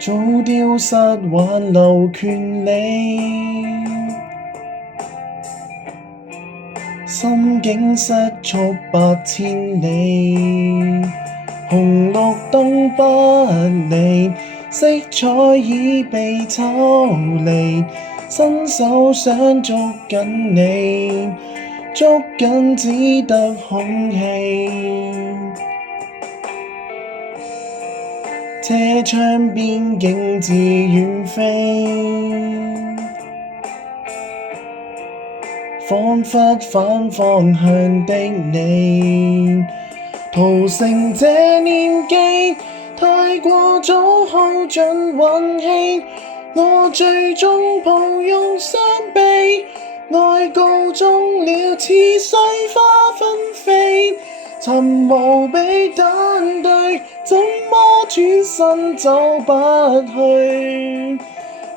早丟失挽留權利，心境失速百千里，紅綠燈不離，色彩已被抽離，伸手想捉緊你，捉緊只得空氣。車窗邊景致遠飛，彷彿反方向的你，屠城這年紀太過早耗盡運氣，我最終抱擁雙臂，愛告終了，似水花紛飛，尋無比單對，怎麼轉身走不去？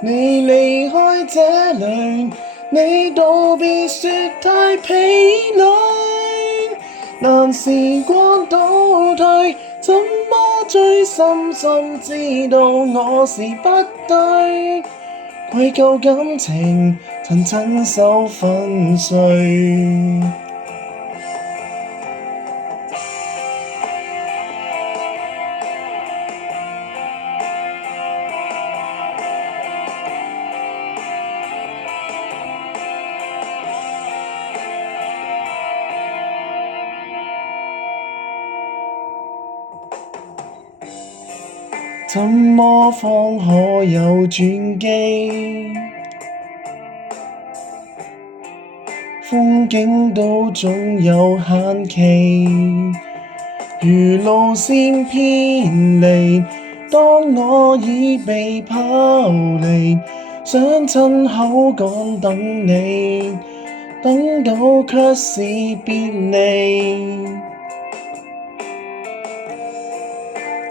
你離開這裏，你道別說太疲累，難時光倒退，怎麼追深深知道我是不對，愧疚感情曾親手粉碎。怎麼方可有轉機？風景都總有限期，如路線偏離，當我已被拋離，想親口講等你，等到卻是別離。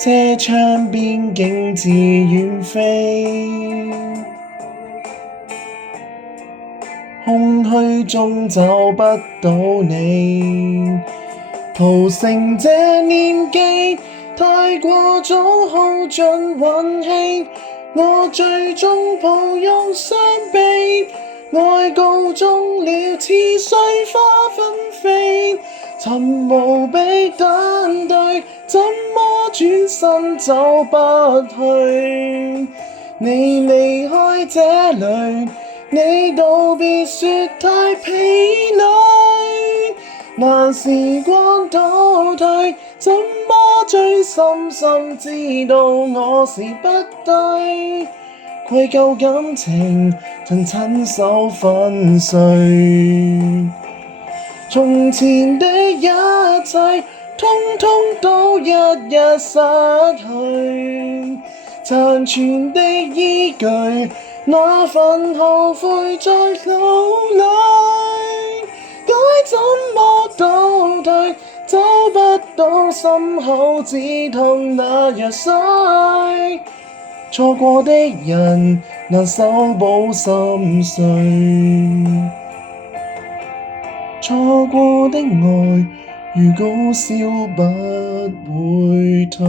車窗邊景致遠飛，空虛中找不到你，屠城這年紀太過早耗盡運氣，我最終抱擁雙臂，愛告終了，似水花紛飛，尋無比單對，怎麼轉身走不去？你離開這裏，你道別說太疲累，難時光倒退，怎麼追深深知道我是不對，愧疚感情曾親手粉碎。從前的一切，通通都一一失去，殘存的依據，那份後悔在腦裏，該怎麼倒退，找不到心口止痛那藥水，錯過的人難修補心碎，錯過的愛如高燒不會退。